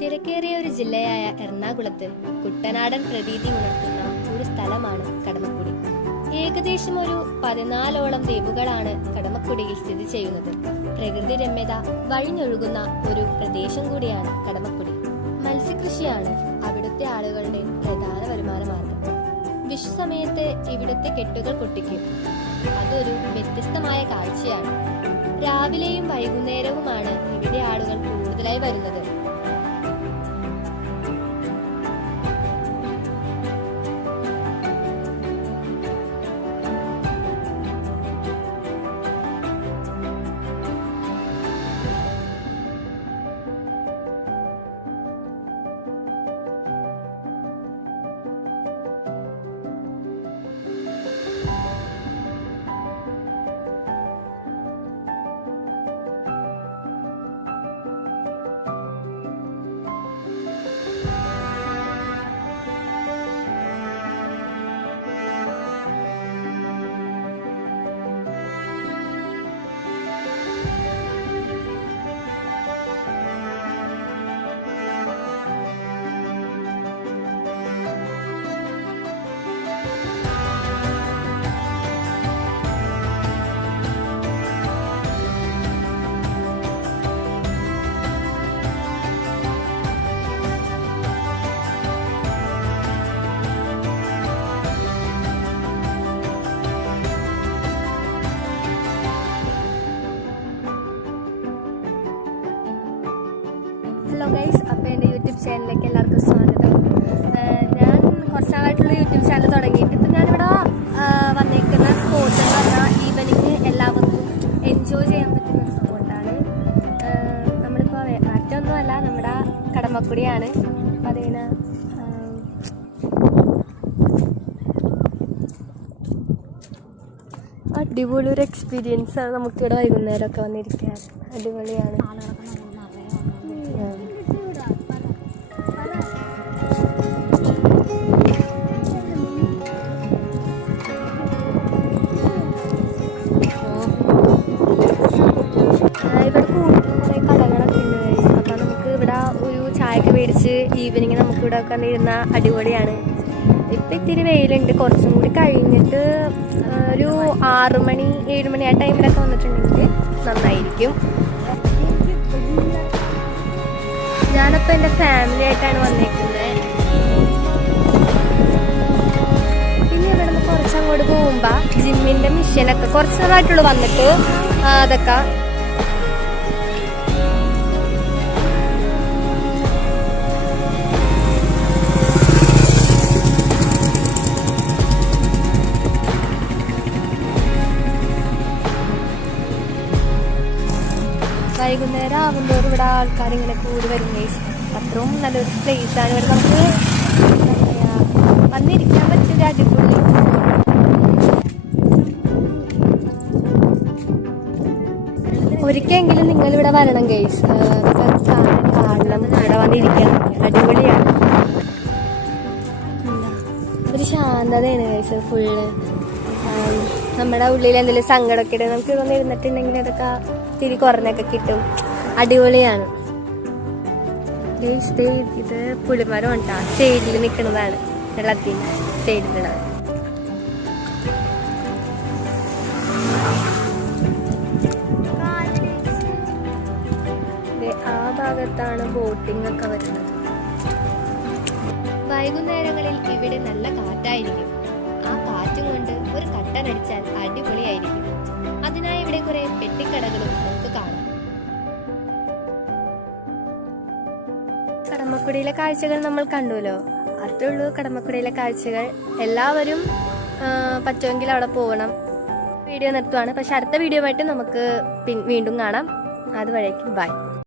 തിരക്കേറിയ ഒരു ജില്ലയായ എറണാകുളത്ത് കുട്ടനാടൻ പ്രതീതി ഉണർത്തുന്ന ഒരു സ്ഥലമാണ് കടമക്കുടി. ഏകദേശം ഒരു 14ഓളം ദ്വീപുകളാണ് കടമക്കുടിയിൽ സ്ഥിതി ചെയ്യുന്നത്. പ്രകൃതി രമ്യത വഴിഞ്ഞൊഴുകുന്ന ഒരു പ്രദേശം കൂടിയാണ് കടമക്കുടി. മത്സ്യകൃഷിയാണ് അവിടുത്തെ ആളുകളുടെ പ്രധാന വരുമാന മാർഗം. വിഷു സമയത്ത് ഇവിടുത്തെ കെട്ടുകൾ പൊട്ടിക്കും. അതൊരു വ്യത്യസ്തമായ കാഴ്ചയാണ്. രാവിലെയും വൈകുന്നേരവുമാണ് ഇവിടെ ആളുകൾ കൂടുതലായി വരുന്നത്. ഹലോ ഗൈസ്, അപ്പോൾ എൻ്റെ യൂട്യൂബ് ചാനലിലേക്ക് എല്ലാവർക്കും സ്വാഗതം. ഞാൻ കുറച്ച് നാളായിട്ടുള്ള യൂട്യൂബ് ചാനൽ തുടങ്ങിയിട്ട് ഇപ്പം ഞാനിവിടെ വന്നേക്കുന്ന സ്പോട്ട് എന്ന് പറഞ്ഞാൽ ഈവനിങ് എല്ലാവർക്കും എൻജോയ് ചെയ്യാൻ പറ്റുന്ന ഒരു സ്പോട്ടാണ്. നമ്മളിപ്പോൾ മറ്റൊന്നുമല്ല, നമ്മുടെ കടമക്കുടിയാണ്. അപ്പം അതിന് അടിപൊളി ഒരു എക്സ്പീരിയൻസ് ആണ്. നമുക്കിവിടെ വൈകുന്നേരമൊക്കെ വന്നിരിക്കാൻ അടിപൊളിയാണ്. ഇവിടെ കൂടുതൽ കുറേ കടകളൊക്കെ ഉണ്ട്. അപ്പം നമുക്ക് ഇവിടെ ഒരു ചായയൊക്കെ മേടിച്ച് ഈവനിങ് നമുക്ക് ഇവിടെ ഒക്കെ ഇരുന്ന അടിപൊളിയാണ്. ഇപ്പം ഇത്തിരി വെയിലുണ്ട്. കുറച്ചും കൂടി കഴിഞ്ഞിട്ട് ഒരു 6 മണി 7 മണി ആ ടൈമിലൊക്കെ വന്നിട്ടുണ്ടെങ്കിൽ നന്നായിരിക്കും. ഞാനപ്പോൾ എൻ്റെ ഫാമിലി ആയിട്ടാണ് വന്നേക്കുന്നത്. പിന്നെ ഇവിടെ നിന്ന് കുറച്ചങ്ങോട്ട് പോകുമ്പോൾ ജിമ്മിൻ്റെ മിഷനൊക്കെ കുറച്ച് നാളായിട്ടുള്ളൂ വന്നിട്ട്. അതൊക്കെ വൈകുന്നേരം ആകുമ്പോഴും ഇവിടെ ആൾക്കാർ ഇങ്ങനെ കൂടി വരും. അത്രയും നല്ലൊരു പ്ലേസാണ്. ഇവിടെ നമുക്ക് വന്നിരിക്കാൻ പറ്റിയൊരു അടിപൊളി. ഒരിക്കലെങ്കിലും നിങ്ങളിവിടെ വരണം ഗൈസ്. കാണണം, ഇവിടെ വന്നിരിക്കണം. അടിപൊളിയാണ്. ഒരു ശാന്തതയാണ് ഗൈസ് ഫുള്ള്. നമ്മുടെ ഉള്ളിൽ എന്തെങ്കിലും സങ്കടമൊക്കെ ഇടും. നമുക്ക് ഇവിടെ ഇരുന്നിട്ടുണ്ടെങ്കിൽ അതൊക്കെ തിരി കുറഞ്ഞൊക്കെ കിട്ടും. അടിപൊളിയാണ്. ഇത് പുളിമരം ഉണ്ടാ സൈഡിൽ നിൽക്കുന്നതാണ്. വെള്ളത്തിന് സൈഡിലുള്ളത്. ആ ഭാഗത്താണ് ബോട്ടിംഗ് ഒക്കെ വരുന്നത്. വൈകുന്നേരങ്ങളിൽ ഇവിടെ നല്ല കാറ്റായിരിക്കും. ആ കാറ്റും കൊണ്ട് ഒരു കട്ടനടിച്ചാൽ അടിപൊളിയായിരിക്കും. അതിനായി ഇവിടെ കുറെ പെട്ടിക്കടകളും നമുക്ക് കാണാം. കടമക്കുടിയിലെ കാഴ്ചകൾ നമ്മൾ കണ്ടുല്ലോ. അത്രേ ഉള്ളൂ കടമക്കുടിയിലെ കാഴ്ചകൾ. എല്ലാവരും പറ്റുമെങ്കിൽ അവിടെ പോകണം. വീഡിയോ നിർത്തുവാണ്. പക്ഷെ അടുത്ത വീഡിയോ ആയിട്ട് നമുക്ക് വീണ്ടും കാണാം. അതുവരേക്കും ബൈ.